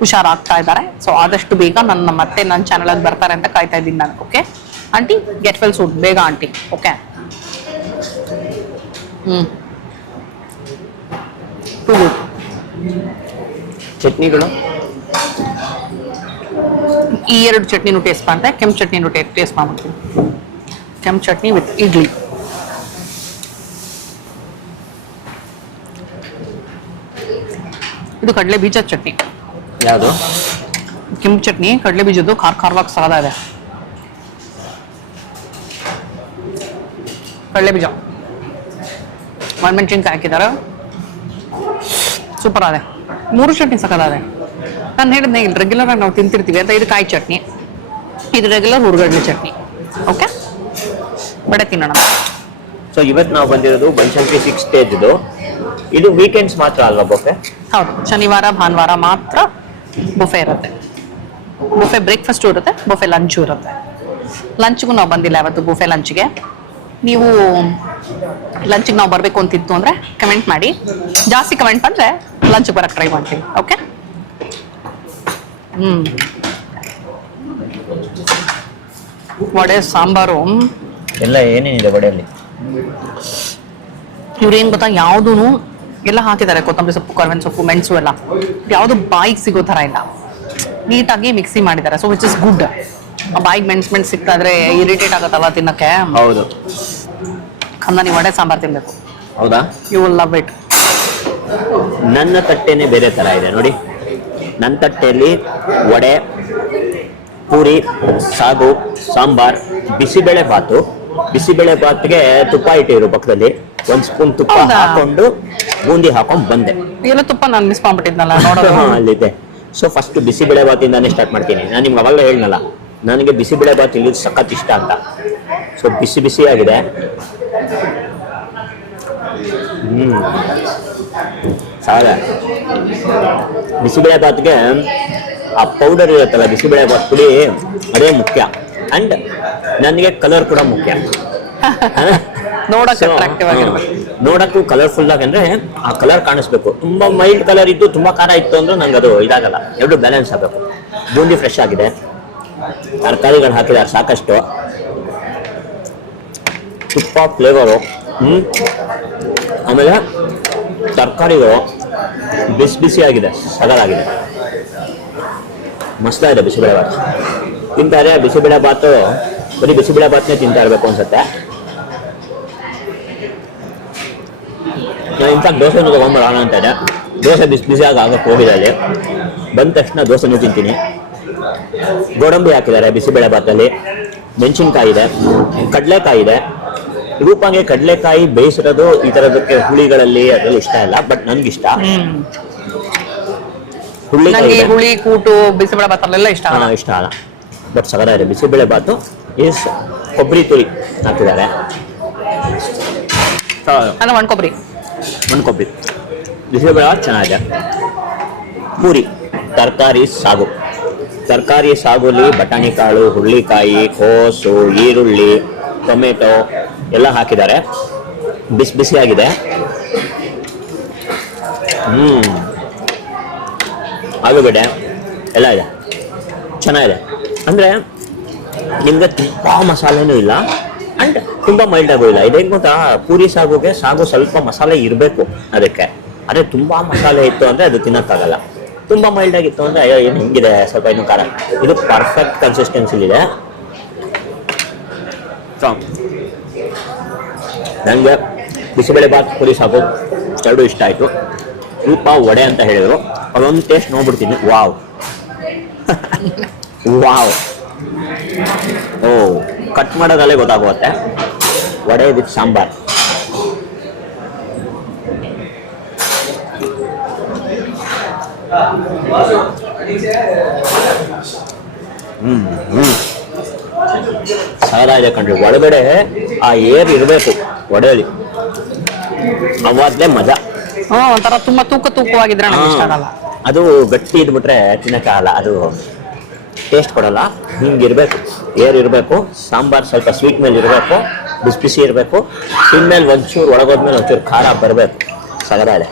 ಹುಷಾರಾಗ್ತಾ ಇದ್ದಾರೆ. ಸೊ ಆದಷ್ಟು ಬೇಗ ಮತ್ತೆ ನನ್ನ ಚಾನಲ್ಗೆ ಬರ್ತಾರೆ ಅಂತ ಕಾಯ್ತಾ ಇದ್ದೀನಿ ನಾನು. Okay aunty, get well soon ಬೇಗ ಆಂಟಿ. ಓಕೆ. Too good. ಚಟ್ನಿಗಳು ಈ ಎರಡು ಚಟ್ನಿನೂ ಟೇಸ್ಟ್ ಮಾಡ್ತೆ. ಕೆಂಪು ಚಟ್ನಿನೂ ಟೇಸ್ಟ್ ಮಾಡ್ಬಿಡ್ತೀನಿ. ಕೆಂಪು ಚಟ್ನಿ ವಿತ್ ಇಡ್ಲಿ. ಇದು ಕಡಲೆ ಬೀಜದ ಚಟ್ನಿ. ಯಾವುದು? ಕೆಂಪು ಚಟ್ನಿ ಕಡಲೆ ಬೀಜದ್ದು ಖಾರವಾಗಿ ಸಾದ ಇದೆ. ಕಡಲೆ ಬೀಜ, ಒಣಮೆಣಸಿನ್ಕಾಯಿ ಹಾಕಿದ್ದಾರೆ, ಸೂಪರ್ ಅದೇ. 3 ಚಟ್ನಿ ಸಕ್ಕದಾದೆ. ನಾನು ಹೇಳಿದ್ನೆ ಇಲ್ಲಿ ರೆಗ್ಯುಲರ್ ಆಗಿ ನಾವು ತಿಂತಿರ್ತೀವಿ ಅಂತ. ಇದು ಕಾಯಿ ಚಟ್ನಿ, ಇದು ರೆಗ್ಯುಲರ್ ಹುರ್ಗಡ್ಲೆ ಚಟ್ನಿ. ಓಕೆ, ಬಡೆ ತಿನ್ನೋಣ. ಸೊ ಇವತ್ತು ನಾವು ಬಂದಿರೋದು ಬನಶಂಕರಿ 6th ಸ್ಟೇಜ್. ಇದು ವೀಕೆಂಡ್ಸ್ ಮಾತ್ರ ಅಲ್ವಾ ಬುಫೆ? ಹೌದು, ಶನಿವಾರ ಭಾನುವಾರ ಮಾತ್ರ ಬುಫೆ ಇರುತ್ತೆ. ಬುಫೆ ಬ್ರೇಕ್ಫಾಸ್ಟು ಇರುತ್ತೆ, ಬುಫೆ ಲಂಚು ಇರುತ್ತೆ. ಲಂಚ್ಗೂ ನಾವು ಬಂದಿಲ್ಲ ಇವತ್ತು ಬುಫೆ ಲಂಚ್ಗೆ. ನೀವು ಲಂಚಿಗೆ ನಾವು ಬರಬೇಕು ಅಂತಿತ್ತು ಅಂದರೆ ಕಮೆಂಟ್ ಮಾಡಿ. ಜಾಸ್ತಿ ಕಮೆಂಟ್ ಬಂದರೆ ಲಂಚಿಗೆ ಬರೋಕ್ಕೆ ಟ್ರೈ ಮಾಡ್ತೀವಿ. ಓಕೆ. ವಡೆ ಸಾಂಬಾರು ಎಲ್ಲ ಏನೇನಿದೆ ವಡೆಯಲ್ಲಿ? ಇವ್ರೇನು ಗೊತ್ತಾ, ಯಾವುದೂ ಎಲ್ಲ ಹಾಕಿದ್ದಾರೆ, ಕೊತ್ತಂಬರಿ ಸೊಪ್ಪು, ಕರ್ಬೇವಿನ ಸೊಪ್ಪು, ಮೆಣಸು ಎಲ್ಲ. ಯಾವುದು ಬಾಯಿಗೆ ಸಿಗೋ ಥರ ಇಲ್ಲ, ನೀಟಾಗಿ ಮಿಕ್ಸಿ ಮಾಡಿದ್ದಾರೆ. So which is good. ಬಾಯಿಗೆ ಮೆಣಸು ಸಿಗ್ತಾ ಇದ್ರೆ ಇರಿಟೇಟ್ ಆಗುತ್ತಲ್ಲ ತಿನ್ನಕ್ಕೆ. ಹೌದು. ಕಂದ ನೀವು ವಡೆ ಸಾಂಬಾರು ತಿನ್ಬೇಕು. ಹೌದಾ? You will love it. ನನ್ನ ತಟ್ಟೆನೇ ಬೇರೆ ಥರ ಇದೆ ನೋಡಿ. ನನ್ನ ತಟ್ಟೆಯಲ್ಲಿ ವಡೆ, ಪೂರಿ, ಸಾಗು, ಸಾಂಬಾರ್, ಬಿಸಿಬೇಳೆ ಬಾತು. ಬಿಸಿಬೇಳೆ ಬಾತ್ಗೆ ತುಪ್ಪ ಇಟ್ಟಿರು ಪಕ್ಕದಲ್ಲಿ, ಒಂದು ಸ್ಪೂನ್ ತುಪ್ಪ ಹಾಕೊಂಡು ಬೂಂದಿ ಹಾಕೊಂಡು ಬಂದೆ. ಎಲ್ಲ ತುಪ್ಪ ನಾನು ಮಿಸ್ ಮಾಡ್ಬಿಟ್ಟಿದ್ನಲ್ಲ ನೋಡೋದು. ಅಲ್ಲಿದೆ. ಸೊ ಫಸ್ಟ್ ಬಿಸಿಬೇಳೆ ಬಾತಿಂದಾನೇ ಸ್ಟಾರ್ಟ್ ಮಾಡ್ತೀನಿ. ನಾನು ನಿಮ್ಗೆ ಅವಾಗಲೇ ಹೇಳನಲ್ಲ, ನನಗೆ ಬಿಸಿಬೇಳೆ ಬಾತ್ ಇಲ್ಲಿ ಸಖತ್ ಇಷ್ಟ ಅಂತ. ಸೊ ಬಿಸಿ ಬಿಸಿ ಆಗಿದೆ. ಸಾಲ ಬಿಸಿಬೇಳೆ ಬಾತ್ಗೆ ಆ ಪೌಡರ್ ಇರುತ್ತಲ್ಲ, ಬಿಸಿಬೇಳೆ ಬಾತ್ ಪುಡಿ, ಅದೇ ಮುಖ್ಯ. ಅಂಡ್ ನನಗೆ ಕಲರ್ ಕೂಡ ಮುಖ್ಯ. ನೋಡಕ್ಕೆ ಅಟ್ರಾಕ್ಟಿವ್ ಆಗಿರ್ಬೇಕು. ನೋಡಕ್ಕೂ ಕಲರ್ಫುಲ್ ಆಗಿ, ಅಂದ್ರೆ ಆ ಕಲರ್ ಕಾಣಿಸ್ಬೇಕು. ತುಂಬಾ ಮೈಲ್ಡ್ ಕಲರ್ ಇದ್ದು ತುಂಬಾ ಖಾರ ಇತ್ತು ಅಂದ್ರೆ ನಂಗೆ ಅದು ಇದಾಗಲ್ಲ. ಎರಡು ಬ್ಯಾಲೆನ್ಸ್ ಆಗಬೇಕು. ಬೂಂದಿ ಫ್ರೆಶ್ ಆಗಿದೆ, ತರಕಾರಿಗಳು ಹಾಕಿದ್ದಾರೆ ಸಾಕಷ್ಟು, ತುಪ್ಪ ಫ್ಲೇವರು, ಆಮೇಲೆ ತರಕಾರಿಗಳು ಬಿಸಿ ಬಿಸಿ ಆಗಿದೆ, ಸಗಲಾಗಿದೆ, ಮಸ್ತಾಗಿದೆ. ಬಿಸಿಬೇಳೆ ಬಾತ್ ತಿಂತಾರೆ. ಬಿಸಿಬೇಳೆ ಬಾತು ಬರೀ ಬಿಸಿಬೇಳೆ ಬಾತ್ನೇ ತಿಂತಾ ಇರಬೇಕು ಅನ್ಸುತ್ತೆ. ನಾನು ಇನ್ಫ್ಯಾಕ್ಟ್ ದೋಸೆನೂ ತೊಗೊಂಬರೋಣ ಅಂತ ಇದೆ. ದೋಸೆ ಬಿಸಿ ಬಿಸಿಯಾಗಿ ಆಗಕ್ಕೆ ಹೋಗಿದೆ. ಅಲ್ಲಿ ಬಂದ ತಕ್ಷಣ ದೋಸೆನೂ ತಿಂತೀನಿ. ಗೋಡಂಬಿ ಹಾಕಿದ್ದಾರೆ ಬಿಸಿಬೇಳೆ ಬಾತಲ್ಲಿ, ಮೆಣಸಿನ್ಕಾಯಿ ಇದೆ, ಕಡಲೆಕಾಯಿ ಇದೆ. ರೂಪಾಂಗೆ ಕಡಲೆಕಾಯಿ ಬೇಯಿಸಿರೋದು ಈ ಥರದಕ್ಕೆ ಹುಳಿಗಳಲ್ಲಿ ಅದರಲ್ಲಿ ಇಷ್ಟ ಇಲ್ಲ, ಬಟ್ ನನ್ಗಿಷ್ಟ. ಹುಳಿ ಕೂಟು ಬಿಸಿಬೇಳೆ ಬಾತಲ್ಲೆಲ್ಲ ಇಷ್ಟ ಇಷ್ಟ ಅಲ್ಲ, ಬಟ್ ಸಗದ ಇದೆ. ಬಿಸಿಬೇಳೆ ಬಾತು ಈಸ್ ಕೊಬ್ಬರಿ ತುರಿ ಹಾಕಿದ್ದಾರೆ, ಒಣಕೊಬ್ಬರಿ. ಬಿಸಿಬೇಳೆ ಬಾತ್ ಚೆನ್ನಾಗಿದೆ. ಪೂರಿ, ತರಕಾರಿ ಸಾಗು. ತರಕಾರಿ ಸಾಗುಲಿ ಬಟಾಣಿ ಕಾಳು, ಹುರುಳಿಕಾಯಿ, ಕೋಸು, ಈರುಳ್ಳಿ, ಟೊಮೆಟೊ ಎಲ್ಲ ಹಾಕಿದ್ದಾರೆ. ಬಿಸಿ ಬಿಸಿಯಾಗಿದೆ. ಆಲೂಗಡ್ಡೆ ಎಲ್ಲ ಇದೆ, ಚೆನ್ನಾಗಿದೆ. ಅಂದರೆ ನಿಮ್ಗೆ ತುಂಬ ಮಸಾಲೆನೂ ಇಲ್ಲ ಅಂಡ್ ತುಂಬ ಮೈಲ್ಡ್ ಆಗೂ ಇಲ್ಲ. ಇದೇನು ಗೊತ್ತಾ, ಪೂರಿ ಸಾಗುಗೆ ಸಾಗು ಸ್ವಲ್ಪ ಮಸಾಲೆ ಇರಬೇಕು ಅದಕ್ಕೆ. ಅದೇ ತುಂಬ ಮಸಾಲೆ ಇತ್ತು ಅಂದರೆ ಅದು ತಿನ್ನೋಕ್ಕಾಗಲ್ಲ. ತುಂಬ ಮೈಲ್ಡ್ ಆಗಿತ್ತು ಅಂದರೆ ಅಯ್ಯೋ ಏನು ಹಿಂಗಿದೆ, ಸ್ವಲ್ಪ ಇನ್ನೂ ಖಾರ. ಇದು ಪರ್ಫೆಕ್ಟ್ ಕನ್ಸಿಸ್ಟೆನ್ಸಿಲಿದೆ. ಸೊ ನನಗೆ ಬಿಸಿಬೇಳೆ ಬಾತ್, ಪೂರಿ ಸಾಗು ಎರಡೂ ಇಷ್ಟ ಆಯಿತು. ಸ್ವಲ್ಪ ವಡೆ ಅಂತ ಹೇಳಿದರು, ಅದೊಂದು ಟೇಸ್ಟ್ ನೋಡ್ಬಿಡ್ತೀನಿ. Wow wow. ಓ, ಕಟ್ ಮಾಡೋದಲ್ಲೇ ಗೊತ್ತಾಗುತ್ತೆ. ವಡೆ ವಿತ್ ಸಾಂಬಾರ್. ಸಾದ ಇದೆ ಕಣ್ರಿ. ಒಳಗಡೆ ಆ ಏರ್ ಇರಬೇಕು ವಡೆಯಲ್ಲಿ, ಅವಾದ್ಲೇ ಮಜಾ. ಒಂಥರ ತುಂಬಾ ತೂಕವಾಗಿದ್ರೆ ನಂಗೆ ಇಷ್ಟ ಆಗಲ್ಲ. ಅದು ಗಟ್ಟಿ ಇದ್ಬಿಟ್ರೆ ತಿನ್ನಕ್ಕಾಗಲ್ಲ, ಅದು ಟೇಸ್ಟ್ ಕೊಡಲ್ಲ. ಹಿಂಗಿರ್ಬೇಕು, ಏರ್ ಇರಬೇಕು. ಸಾಂಬಾರ್ ಸ್ವಲ್ಪ ಸ್ವೀಟ್ ಮೇಲೆ ಇರಬೇಕು, ಬಿಸಿ ಬಿಸಿ ಇರಬೇಕು. ತಿಂದ್ಮೇಲೆ ಒಂಚೂರು ಒಳಗೋದ್ಮೇಲೆ ಒಂಚೂರು ಖಾರ ಬರಬೇಕು. ಸಗದ ಇದೆ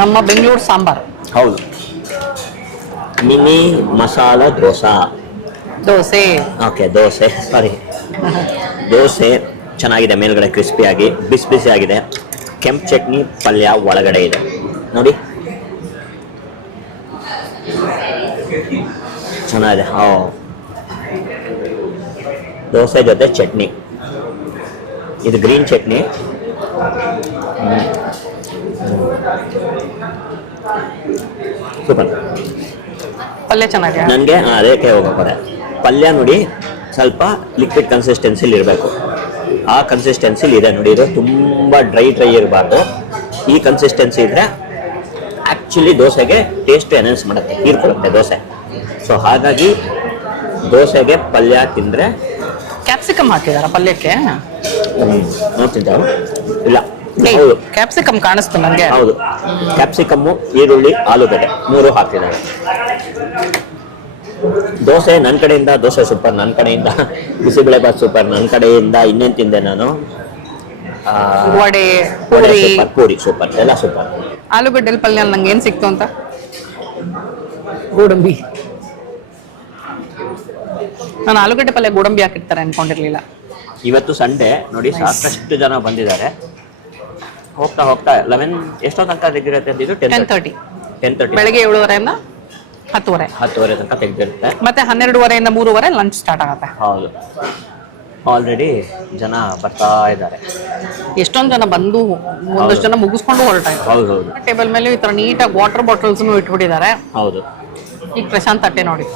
ನಮ್ಮ ಬೆಂಗಳೂರು ಸಾಂಬಾರ್. ಹೌದು. ಮಿನಿ ಮಸಾಲ ದೋಸೆ. ಓಕೆ, ದೋಸೆ, ಸಾರಿ, ದೋಸೆ ಚೆನ್ನಾಗಿದೆ. ಮೇಲ್ಗಡೆ ಕ್ರಿಸ್ಪಿಯಾಗಿ ಬಿಸಿ ಬಿಸಿ ಆಗಿದೆ. ಕೆಂಪು ಚಟ್ನಿ ಪಲ್ಯ ಒಳಗಡೆ ಇದೆ ನೋಡಿ, ಚೆನ್ನಾಗಿದೆ. ದೋಸೆ ಜೊತೆ ಚಟ್ನಿ, ಇದು ಗ್ರೀನ್ ಚಟ್ನಿ. ಸೂಪರ್. ಪಲ್ಯ ಚೆನ್ನಾಗಿದೆ. ನನಗೆ ಅದಕ್ಕೆ ಹೋಗೋಕೆ ಪಲ್ಯ ನೋಡಿ ಸ್ವಲ್ಪ ಲಿಕ್ವಿಡ್ ಕನ್ಸಿಸ್ಟೆನ್ಸಿಲಿ ಇರಬೇಕು. ಆ ಕನ್ಸಿಸ್ಟೆನ್ಸಿಲಿ ಇದೆ ನೋಡಿ. ಇದು ತುಂಬ ಡ್ರೈ ಇರಬಾರ್ದು. ಈ ಕನ್ಸಿಸ್ಟೆನ್ಸಿ ಇದ್ದರೆ ಆ್ಯಕ್ಚುಲಿ ದೋಸೆಗೆ ಟೇಸ್ಟ್ ಎನ್ಹಾನ್ಸ್ ಮಾಡುತ್ತೆ, ಹೀರ್ಕೊಳ್ಳುತ್ತೆ ದೋಸೆ. ಸೊ ಹಾಗಾಗಿ ದೋಸೆಗೆ ಪಲ್ಯ ತಿಂದರೆ. ಕ್ಯಾಪ್ಸಿಕಮ್ ಹಾಕಿದಾರ ಪಲ್ಯಕ್ಕೆ? ನೋಡ್ತಿದ್ದಾವೆ ಇಲ್ಲ. ಹೌದು, ಕ್ಯಾಪ್ಸಿಕಮ್ ಕಾಣಿಸ್ತು ನನಗೆ. ಹೌದು, ಕ್ಯಾಪ್ಸಿಕಮ್ಮು, ಈರುಳ್ಳಿ, ಆಲೂಗಡ್ಡೆ 3 ಹಾಕಿದ್ದಾರೆ. ದೋಸೆ ನನ್ನ ಕಡೆಯಿಂದ ದೋಸೆ ಸೂಪರ್, ನನ್ನ ಕಡೆಯಿಂದ ಬಿಸಿಬೇಳೆಬಾತ್ ಸೂಪರ್, ನನ್ನ ಕಡೆಯಿಂದ ಇನ್ನೇನು ತಿಂದೆ ನಾನು ವಡೆ, ವಡೆ ಪೂರಿ, ಸೂಪರ್, ಪೂರಿ ಸೂಪರ್, ಎಲ್ಲ ಸೂಪರ್. ಆಲೂಗಡ್ಡೆ ಪಲ್ಯ ನಂಗೆ ಏನು ಸಿಕ್ತು ಅಂತ ಗೋಡಂಬಿ. ನಾನು ಆಲೂಗಡ್ಡೆ ಪಲ್ಯ ಗೋಡಂಬಿ ಹಾಕಿರ್ತಾರೆ ಅನ್ಕೊಂಡಿರ್ಲಿಲ್ಲ. ಇವತ್ತು ಸಂಡೇ ನೋಡಿ, ಸಾಕಷ್ಟು ಜನ ಬಂದಿದ್ದಾರೆ. ಹೋಗ್ತಾ ಹೋಗ್ತಾ 11 ಎಷ್ಟೋ ತನಕ ತೆಗಿರುತ್ತೆ ಅಂದಿದ್ದು? 10:30 10:30 ಬೆಳಗ್ಗೆ 7:30 10:30 ತನಕ ತೆಗ್ದಿರುತ್ತೆ. ಮತ್ತೆ 12:30 3:00 ಲಂಚ್ ಸ್ಟಾರ್ಟ್ ಆಗುತ್ತೆ. ಹೌದು, ಆಲ್ರೆಡಿ ಜನ ಬರ್ತಾ ಇದ್ದಾರೆ. ಎಷ್ಟೊಂದು ಜನ ಬಂದು ಒಂದಷ್ಟು ಜನ ಮುಗಿಸ್ಕೊಂಡು ಹೊರಟಾಯ್ತು. ಹೌದು ಹೌದು ಟೇಬಲ್ ಮೇಲೆ ಈ ತರ ನೀಟಾಗಿ ವಾಟರ್ ಬಾಟಲ್ಸ್ ಇಟ್ಬಿಟ್ಟಿದ್ದಾರೆ. ಹೌದು, ಈಗ ಪ್ರಶಾಂತ್ ತಟ್ಟೆ ನೋಡಿ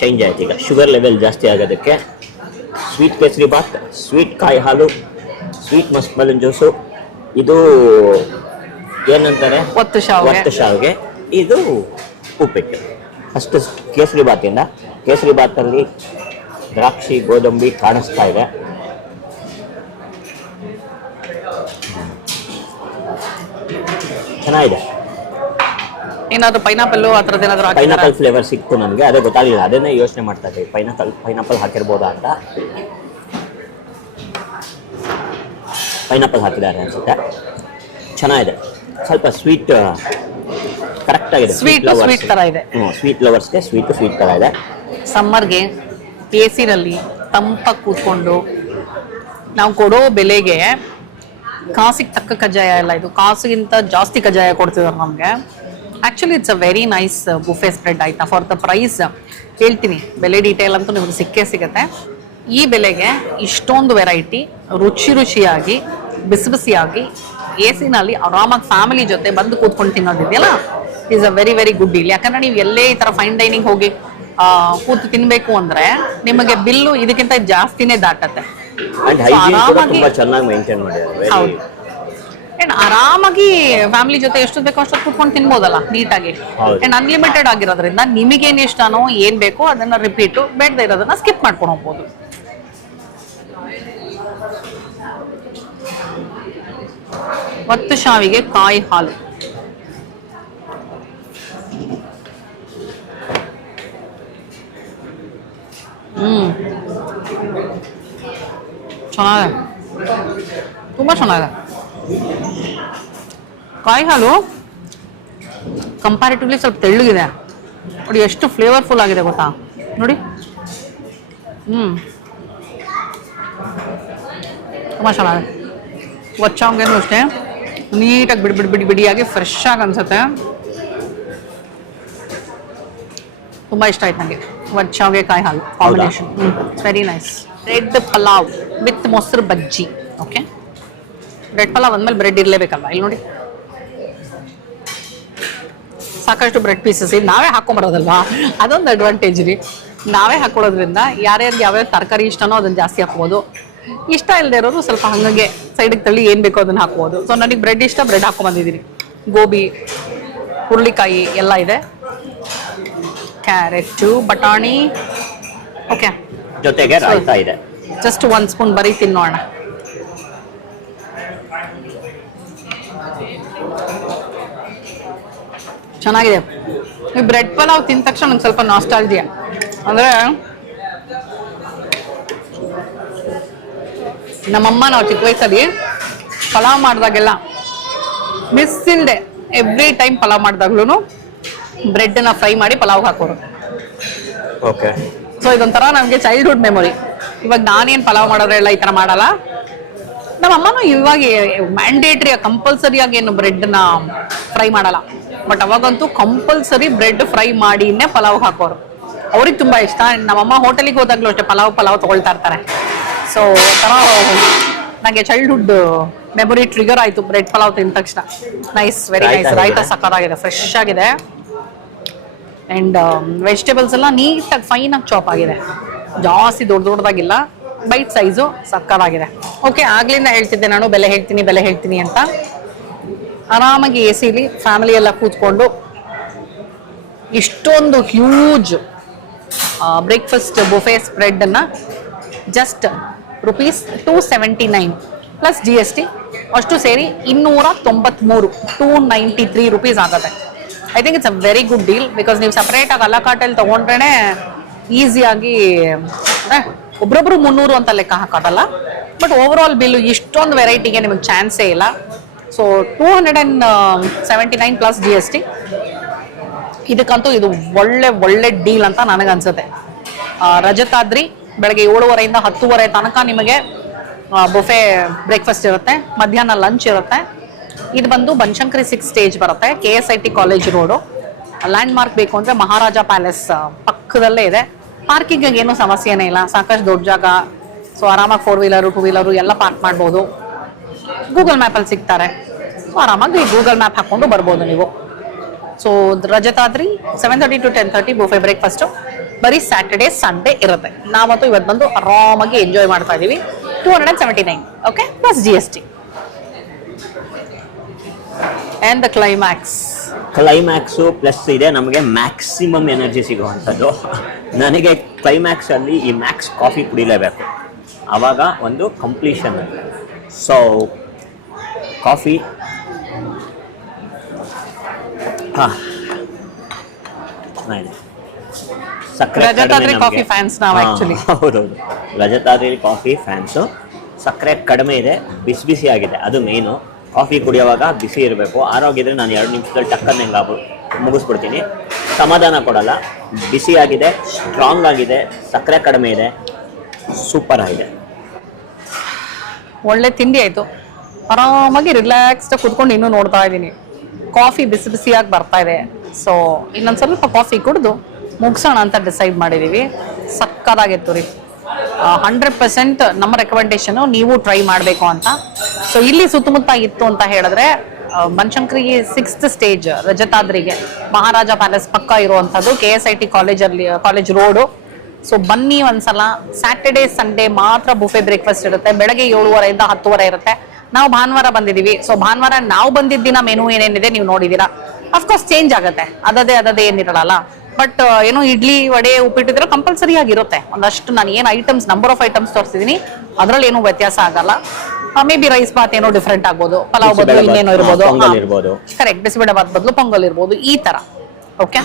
ಚೇಂಜ್ ಆಯ್ತು. ಈಗ ಶುಗರ್ ಲೆವೆಲ್ ಜಾಸ್ತಿ ಆಗೋದಕ್ಕೆ ಸ್ವೀಟ್ ಕೇಸರಿ ಬಾತ್, ಸ್ವೀಟ್ ಕಾಯಿ ಹಾಲು, ಸ್ವೀಟ್ ಮಸ್ಮಲನ್ ಜ್ಯೂಸು, ಇದು ಏನಂತಾರೆ ಒತ್ತು ಶಾವಿಗೆ, ಇದು ಉಪ್ಪಿಟ್ಟು. ಫಸ್ಟ್ ಕೇಸರಿ ಬಾತಿಂದ. ಕೇಸರಿ ಬಾತಲ್ಲಿ ದ್ರಾಕ್ಷಿ ಗೋಡಂಬಿ ಕಾಣಿಸ್ತಾ ಇದೆ. ಚೆನ್ನಾಗಿದೆ. ಏನಾದ್ರು ಪೈನಾಪಲ್ ಆ ಥರದ್ದು ಏನಾದ್ರು ಪೈನಾಪಲ್ ಫ್ಲೇವರ್ ಸಿಕ್ತು ನನಗೆ, ಅದೇ ಗೊತ್ತಾಗಲಿಲ್ಲ. ಅದನ್ನೇ ಯೋಚನೆ ಮಾಡ್ತಾ ಇದ್ದೆ, ಪೈನಾಪಲ್ ಹಾಕಿರ್ಬೋದಾ ಅಂತ. ಪೈನಾಪಲ್ ಹಾಕಿದ್ದಾರೆ ಅನ್ಸುತ್ತೆ. ಚೆನ್ನಾಗಿದೆ, ಸ್ವಲ್ಪ ಸ್ವೀಟ್ ಕರೆಕ್ಟ್ ಆಗಿದೆ. ಸ್ವೀಟ್ ತರ ಇದೆ. ಸ್ವೀಟ್ ಲವರ್ಸ್ಗೆ ಸ್ವೀಟ್ ತರ ಇದೆ. ಸಮ್ಮರ್ಗೆ ಎಸಿನಲ್ಲಿ ತಂಪಾಗಿ ಕೂತ್ಕೊಂಡು ನಾವು ಕೊಡೋ ಬೆಲೆಗೆ ಕಾಸಿಗೆ ತಕ್ಕ ಕಜ್ಜಾಯ ಎಲ್ಲ, ಇದು ಕಾಸಿಗಿಂತ ಜಾಸ್ತಿ ಕಜ್ಜಾಯ ಕೊಡ್ತಿದ್ದಾರೆ ನಮಗೆ. Actually it's a very nice ಬುಫೆ spread ಆಯ್ತಾ. ಫಾರ್ ದ ಪ್ರೈಸ್ ಹೇಳ್ತೀನಿ, ಬೆಲೆ ಡೀಟೇಲ್ ಅಂತೂ ನಿಮ್ಗೆ ಸಿಕ್ಕೇ ಸಿಗುತ್ತೆ. ಈ ಬೆಲೆಗೆ ಇಷ್ಟೊಂದು ವೆರೈಟಿ ರುಚಿಯಾಗಿ ಬಿಸಿ ಬಿಸಿಯಾಗಿ ಎಸಿನಲ್ಲಿ ಆರಾಮಾಗಿ ಫ್ಯಾಮಿಲಿ ಜೊತೆ ಬಂದು ಕೂತ್ಕೊಂಡು ತಿನ್ನೋದಿದೆಯಲ್ಲ, is a very very good deal. ಯಾಕಂದ್ರೆ ನೀವು ಎಲ್ಲೇ ಈ ಥರ ಫೈನ್ ಡೈನಿಂಗ್ ಹೋಗಿ ಕೂತು ತಿನ್ಬೇಕು ಅಂದ್ರೆ ನಿಮಗೆ ಬಿಲ್ಲು ಇದಕ್ಕಿಂತ ಜಾಸ್ತಿನೇ ದಾಟತ್ತೆ. ಹೌದು, ಅಂಡ್ ಆರಾಮಾಗಿ ಫ್ಯಾಮಿಲಿ ಜೊತೆ ಎಷ್ಟು ಬೇಕೋ ಅಷ್ಟು ಕೂತ್ಕೊಂಡು ತಿನ್ಬೋದಲ್ಲ ನೀಟಾಗಿ. ಅಂಡ್ ಅನ್ಲಿಮಿಟೆಡ್ ಆಗಿರೋದ್ರಿಂದ ನಿಮಗೇನು ಇಷ್ಟನೋ ಏನ್ ಬೇಕೋ ಅದನ್ನ ರಿಪೀಟು, ಬೇಡದೇ ಇರೋದನ್ನ ಸ್ಕಿಪ್ ಮಾಡ್ಕೊಂಡು ಹೋಗ್ಬೋದು. ಒತ್ತು ಶಾವಿಗೆ ಕಾಯಿ ಹಾಲು, ಚೆನ್ನಾಗಿದೆ, ತುಂಬಾ ಚೆನ್ನಾಗಿದೆ. ಕಾಯಿ ಹಾಲು ಕಂಪ್ಯಾರಿಟಿವ್ಲಿ ಸ್ವಲ್ಪ ತೆಳ್ಳಗಿದೆ ನೋಡಿ, ಎಷ್ಟು ಫ್ಲೇವರ್ಫುಲ್ ಆಗಿದೆ ಗೊತ್ತಾ ನೋಡಿ. ತುಂಬ ಚೆನ್ನಾಗಿದೆ. ಒಚ್ಚಾಂಗೇನು ಅಷ್ಟೇ ನೀಟಾಗಿ ಬಿಡಿಯಾಗಿ ಫ್ರೆಶ್ ಆಗಿ ಅನ್ಸುತ್ತೆ. ತುಂಬ ಇಷ್ಟ ಆಯ್ತು ನನಗೆ ಒಚ್ಚಾಂಗೆ ಕಾಯಿ ಹಾಲು combination. Very nice. Bread pulao with ಮೊಸರು ಬಜ್ಜಿ. ಓಕೆ, ಬ್ರೆಡ್ ಪಲಾವ್ ಅಂದಮೇಲೆ ಬ್ರೆಡ್ ಇರಲೇಬೇಕಲ್ಲ. ಇಲ್ಲಿ ನೋಡಿ ಸಾಕಷ್ಟು ಬ್ರೆಡ್ ಪೀಸಸ್ ನಾವೇ ಹಾಕೊಂಬರೋದಲ್ವಾ, ಅದೊಂದು ಅಡ್ವಾಂಟೇಜ್ ರೀ. ನಾವೇ ಹಾಕೊಳ್ಳೋದ್ರಿಂದ ಯಾರ್ಯಾರಿಗೆ ಯಾವ್ಯಾವ ತರಕಾರಿ ಇಷ್ಟನೋ ಅದನ್ನ ಜಾಸ್ತಿ ಹಾಕ್ಬೋದು. ಇಷ್ಟ ಇಲ್ಲದೆ ಇರೋರು ಸ್ವಲ್ಪ ಹಂಗೆ ಸೈಡಿಗೆ ತಳ್ಳಿ ಏನು ಬೇಕೋ ಅದನ್ನ ಹಾಕ್ಬೋದು. ಸೊ ನನಗೆ ಬ್ರೆಡ್ ಇಷ್ಟ, ಬ್ರೆಡ್ ಹಾಕೊಂಬಂದಿದ್ದೀನಿ. ಗೋಬಿ, ಹುರುಳಿಕಾಯಿ ಎಲ್ಲ ಇದೆ, ಕ್ಯಾರೆಟು, ಬಟಾಣಿ. ಓಕೆ, ಜೊತೆಗೆ ರಾಯ್ತಾ ಇದೆ. ಜಸ್ಟ್ 1 ಸ್ಪೂನ್ ಬರೀ ತಿನ್ನೋಣ. ಚೆನ್ನಾಗಿದೆ. ಈ ಬ್ರೆಡ್ ಪಲಾವ್ ತಿಂದ ತಕ್ಷಣ ನಂಗೆ ಸ್ವಲ್ಪ ನಾಸ್ಟಾಲ್ಜಿಯಾ. ಅಂದರೆ ನಮ್ಮಮ್ಮ ನಾವು ಚಿಕ್ಕ ವಯಸ್ಸಲ್ಲಿ ಪಲಾವ್ ಮಾಡಿದಾಗೆಲ್ಲ ಮಿಸ್ ಇಲ್ಲದೆ ಎವ್ರಿ ಟೈಮ್ ಪಲಾವ್ ಮಾಡಿದಾಗ್ಲೂ ಬ್ರೆಡ್ನ ಫ್ರೈ ಮಾಡಿ ಪಲಾವ್ ಹಾಕೋರು. ಓಕೆ, ಸೊ ಇದೊಂಥರ ನಮಗೆ ಚೈಲ್ಡ್ಹುಡ್ ಮೆಮೊರಿ. ಇವಾಗ ನಾನೇನು ಪಲಾವ್ ಮಾಡೋದ್ರೆಲ್ಲ ಈ ಥರ ಮಾಡಲ್ಲ. ನಮ್ಮಮ್ಮನೂ ಇವಾಗ ಮ್ಯಾಂಡೇಟ್ರಿ ಕಂಪಲ್ಸರಿಯಾಗಿ ಏನು ಬ್ರೆಡ್ನ ಫ್ರೈ ಮಾಡಲ್ಲ, ಬಟ್ ಅವಾಗಂತೂ ಕಂಪಲ್ಸರಿ ಬ್ರೆಡ್ ಫ್ರೈ ಮಾಡಿನೇ ಪಲಾವ್ ಹಾಕೋರು. ಅವ್ರಿಗೆ ತುಂಬ ಇಷ್ಟ. ನಮ್ಮಮ್ಮ ಹೋಟೆಲಿಗೆ ಹೋದಾಗ್ಲೂ ಅಷ್ಟೇ ಪಲಾವ್ ತೊಗೊಳ್ತಾ ಇರ್ತಾರೆ. ಸೊ ಒಂಥರ ನನಗೆ ಚೈಲ್ಡ್ಹುಡ್ ಮೆಮೊರಿ ಟ್ರಿಗರ್ ಆಯಿತು ಬ್ರೆಡ್ ಪಲಾವ್ ತಿಂದ ತಕ್ಷಣ. Nice, very nice. ರಾಯ್ತಾ ಸಕ್ಕತ್ತಾಗಿದೆ, ಫ್ರೆಶ್ ಆಗಿದೆ. ಆ್ಯಂಡ್ ವೆಜಿಟೇಬಲ್ಸ್ ಎಲ್ಲ ನೀಟಾಗಿ ಫೈನಾಗಿ ಚಾಪ್ ಆಗಿದೆ, ಜಾಸ್ತಿ ದೊಡ್ಡದಾಗಿಲ್ಲ, ಬೈಟ್ ಸೈಜು ಸಕ್ಕತ್ತಾಗಿದೆ. ಓಕೆ, ಆಗ್ಲಿಂದ ಹೇಳ್ತಿದ್ದೆ ನಾನು ಬೆಲೆ ಹೇಳ್ತೀನಿ ಅಂತ. ಆರಾಮಾಗಿ ಎ ಸಿಲಿ ಫ್ಯಾಮಿಲಿ ಎಲ್ಲ ಕೂತ್ಕೊಂಡು ಇಷ್ಟೊಂದು ಹ್ಯೂಜ್ ಬ್ರೇಕ್ಫಾಸ್ಟ್ ಬುಫೆ ಸ್ಪ್ರೆಡನ್ನು ಜಸ್ಟ್ ₹279 ಪ್ಲಸ್ GST ಅಷ್ಟು ಸೇರಿ 293 293 ರೂಪೀಸ್ ಆಗುತ್ತೆ. I think it's a very good deal because ನೀವು ಸಪ್ರೇಟ್ ಆಗಿ ಅಲಾ ಕಾರ್ಟಲ್ಲಿ ತೊಗೊಂಡ್ರೆ ಈಸಿಯಾಗಿ ಒಬ್ರೊಬ್ರು 300 ಅಂತ ಲೆಕ್ಕ ಹಾಕೋದಲ್ಲ. ಬಟ್ ಓವರ್ ಆಲ್ ಬಿಲ್ಲು ಇಷ್ಟೊಂದು ವೆರೈಟಿಗೆ ನಿಮಗೆ ಚಾನ್ಸೇ ಇಲ್ಲ. So 279 plus GST. ಇದಕ್ಕಂತೂ ಇದು ಒಳ್ಳೆ ಡೀಲ್ ಅಂತ ನನಗನ್ಸುತ್ತೆ. ರಜತಾದ್ರಿ ಬೆಳಗ್ಗೆ 7:30 10:30 ತನಕ ನಿಮಗೆ ಬುಫೆ ಬ್ರೇಕ್ಫಾಸ್ಟ್ ಇರುತ್ತೆ, ಮಧ್ಯಾಹ್ನ ಲಂಚ್ ಇರುತ್ತೆ. ಇದು ಬಂದು ಬನಶಂಕರಿ 6 ಸ್ಟೇಜ್ ಬರುತ್ತೆ, KSIT college road. Land mark ಬೇಕು ಅಂದರೆ ಮಹಾರಾಜ ಪ್ಯಾಲೇಸ್ ಪಕ್ಕದಲ್ಲೇ ಇದೆ. ಪಾರ್ಕಿಂಗ್ ಏನೂ ಸಮಸ್ಯೆನೇ ಇಲ್ಲ, ಸಾಕಷ್ಟು ದೊಡ್ಡ ಜಾಗ. ಸೊ ಆರಾಮಾಗಿ 4 ವೀಲರು 2 ವೀಲರು ಎಲ್ಲ ಪಾರ್ಕ್ ಮಾಡ್ಬೋದು. ಗೂಗಲ್ ಮ್ಯಾಪಲ್ಲಿ ಸಿಗ್ತಾರೆ. ಸೊ ಆರಾಮಾಗಿ ಗೂಗಲ್ ಮ್ಯಾಪ್ ಹಾಕ್ಕೊಂಡು ಬರ್ಬೋದು ನೀವು. So Rajatadri 7:30 to 10:30 ಬುಫೆ breakfast. ಬರೀ ಸ್ಯಾಟರ್ಡೇ ಸಂಡೇ ಇರುತ್ತೆ. ನಾವಂತೂ ಇವತ್ತು ಬಂದು ಆರಾಮಾಗಿ ಎಂಜಾಯ್ ಮಾಡ್ತಾ ಇದ್ದೀವಿ. 279 okay plus GST. And the climax plus ಇದೆ ನಮಗೆ ಮ್ಯಾಕ್ಸಿಮಮ್ ಎನರ್ಜಿ ಸಿಗುವಂಥದ್ದು. ನನಗೆ ಕ್ಲೈಮ್ಯಾಕ್ಸಲ್ಲಿ ಈ ಮ್ಯಾಕ್ಸ್ ಕಾಫಿ ಕುಡಿಲೇಬೇಕು, ಆವಾಗ ಒಂದು ಕಂಪ್ಲೀಷನ್. ಸೊ ಕಾಫಿ ಸಕ್ಕರೆ ರಜತಾದ್ರಿ ಕಾಫಿ ಫ್ಯಾನ್ಸ್ ನಾವು ಆಕ್ಚುಲಿ. ಹೌದೌದು, ರಜತಾದ್ರಿ ಕಾಫಿ ಫ್ಯಾನ್ಸು. ಸಕ್ಕರೆ ಕಡಿಮೆ ಇದೆ, ಬಿಸಿ ಆಗಿದೆ, ಅದು ಮೇನು. ಕಾಫಿ ಕುಡಿಯೋವಾಗ ಬಿಸಿ ಇರಬೇಕು. ಆರೋಗಿದ್ರೆ ನಾನು 2 ನಿಮಿಷದಲ್ಲಿ ಟಕ್ಕನ್ನು ಮುಗಿಸ್ಬಿಡ್ತೀನಿ. ಸಮಾಧಾನ ಕೊಡಲ್ಲ. ಬಿಸಿ ಆಗಿದೆ, ಸ್ಟ್ರಾಂಗ್ ಆಗಿದೆ, ಸಕ್ಕರೆ ಕಡಿಮೆ ಇದೆ, ಸೂಪರ್ ಆಗಿದೆ. ಒಳ್ಳೆ ತಿಂಡಿ ಆಯಿತು. ಆರಾಮಾಗಿ ರಿಲ್ಯಾಕ್ಸ್ಡ್ ಕೂತ್ಕೊಂಡು ಇನ್ನೂ ನೋಡ್ತಾ ಇದ್ದೀನಿ. ಕಾಫಿ ಬಿಸಿಯಾಗಿ ಬರ್ತಾ ಇದೆ. ಸೊ ಇನ್ನೊಂದು ಸ್ವಲ್ಪ ಕಾಫಿ ಕುಡಿದು ಮುಗಿಸೋಣ ಅಂತ ಡಿಸೈಡ್ ಮಾಡಿದ್ದೀವಿ. ಸಕ್ಕದಾಗಿತ್ತು ರೀ. 100% ನಮ್ಮ ರೆಕಮೆಂಡೇಶನು, ನೀವು ಟ್ರೈ ಮಾಡಬೇಕು ಅಂತ. ಸೊ ಇಲ್ಲಿ ಸುತ್ತಮುತ್ತ ಇತ್ತು ಅಂತ ಹೇಳಿದ್ರೆ ಬನಶಂಕರಿ 6th ಸ್ಟೇಜ್ ರಜತಾದ್ರಿಗೆ ಮಹಾರಾಜ ಪ್ಯಾಲೇಸ್ ಪಕ್ಕ ಇರುವಂಥದ್ದು, KSIT ಕಾಲೇಜ್ ರೋಡು. ಸೊ ಬನ್ನಿ ಒಂದ್ಸಲ. ಸ್ಯಾಟರ್ಡೇ ಸಂಡೇ ಮಾತ್ರ ಬುಫೆ ಬ್ರೇಕ್ಫಾಸ್ಟ್ ಇರುತ್ತೆ. ಬೆಳಗ್ಗೆ 7:30 ಇಂದ 10:30 ಇರುತ್ತೆ. ನಾವು ಭಾನುವಾರ ಬಂದಿದ್ದೀವಿ. ಸೊ ಭಾನುವಾರ ನಾವು ಬಂದಿದ್ದ ದಿನ ಮೆನು ಏನೇನಿದೆ ನೀವು ನೋಡಿದ್ದೀರಾ. ಅಫ್ಕೋರ್ಸ್ ಚೇಂಜ್ ಆಗುತ್ತೆ, ಅದದೇ ಏನಿರಲ್ಲ. ಬಟ್ ಏನೋ ಇಡ್ಲಿ ವಡೆ ಉಪ್ಪಿಟ್ಟಿದ್ರೆ ಕಂಪಲ್ಸರಿ ಆಗಿರುತ್ತೆ. ಒಂದಷ್ಟು ನಾನು ಏನು ನಂಬರ್ ಆಫ್ ಐಟಮ್ಸ್ ತೋರಿಸಿದ್ದೀನಿ, ಅದರಲ್ಲಿ ಏನೂ ವ್ಯತ್ಯಾಸ ಆಗಲ್ಲ. ಮೇ ಬಿ ರೈಸ್ ಬಾತ್ ಏನೋ ಡಿಫ್ರೆಂಟ್ ಆಗ್ಬೋದು, ಪಲಾವ್ ಬದಲು ಇನ್ನೇನೋ ಇರ್ಬೋದು. ಕರೆಕ್ಟ್, ಬಿಸಿಬೇಳೆ ಬಾತ್ ಬದಲು ಪೊಂಗಲ್ ಇರ್ಬೋದು, ಈ ತರ. ಓಕೆ,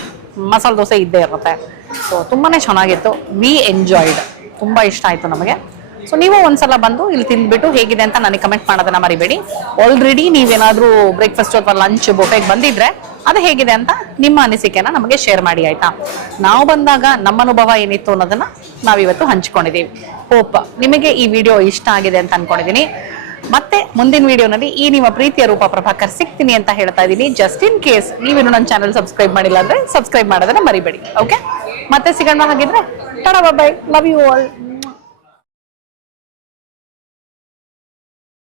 ಮಸಾಲೆ ದೋಸೆ ಇದ್ದೇ ಇರುತ್ತೆ. ಸೊ ತುಂಬಾನೇ ಚೆನ್ನಾಗಿತ್ತು. ವಿ ಎಂಜಾಯ್ಡ್, ತುಂಬಾ ಇಷ್ಟ ಆಯ್ತು ನಮಗೆ. ಸೊ ನೀವು ಒಂದ್ಸಲ ಬಂದು ಇಲ್ಲಿ ತಿಂದ್ಬಿಟ್ಟು ಹೇಗಿದೆ ಅಂತ ನನಗೆ ಕಮೆಂಟ್ ಮಾಡೋದನ್ನ ಮರಿಬೇಡಿ. ಆಲ್ರೆಡಿ ನೀವೇನಾದ್ರೂ ಬ್ರೇಕ್ಫಾಸ್ಟ್ ಅಥವಾ ಲಂಚ್ ಬುಫೆಗೆ ಬಂದಿದ್ರೆ ಅದು ಹೇಗಿದೆ ಅಂತ ನಿಮ್ಮ ಅನಿಸಿಕೆನ ನಮಗೆ ಶೇರ್ ಮಾಡಿ, ಆಯ್ತಾ. ನಾವು ಬಂದಾಗ ನಮ್ಮ ಅನುಭವ ಏನಿತ್ತು ಅನ್ನೋದನ್ನ ನಾವಿವತ್ತು ಹಂಚ್ಕೊಂಡಿದ್ದೀವಿ. ಹೋಪ್ ನಿಮಗೆ ಈ ವಿಡಿಯೋ ಇಷ್ಟ ಆಗಿದೆ ಅಂತ ಅನ್ಕೊಂಡಿದ್ದೀನಿ. ಮತ್ತೆ ಮುಂದಿನ ವಿಡಿಯೋನಲ್ಲಿ ಈ ನಿಮ್ಮ ಪ್ರೀತಿಯ ರೂಪ ಪ್ರಭಾಕರ್ ಸಿಗ್ತೀನಿ ಅಂತ ಹೇಳ್ತಾ ಇದ್ದೀನಿ. ಜಸ್ಟ್ ಇನ್ ಕೇಸ್ ನೀವೇನು ನನ್ನ ಚಾನಲ್ ಸಬ್ಸ್ಕ್ರೈಬ್ ಮಾಡಿಲ್ಲ ಅಂದ್ರೆ ಸಬ್ಸ್ಕ್ರೈಬ್ ಮಾಡೋದನ್ನ ಮರಿಬೇಡಿ. ಓಕೆ, ಮತ್ತೆ ಸಿಗೋಣ. ಹಾಗಿದ್ರೆ tata, bye bye, love you all.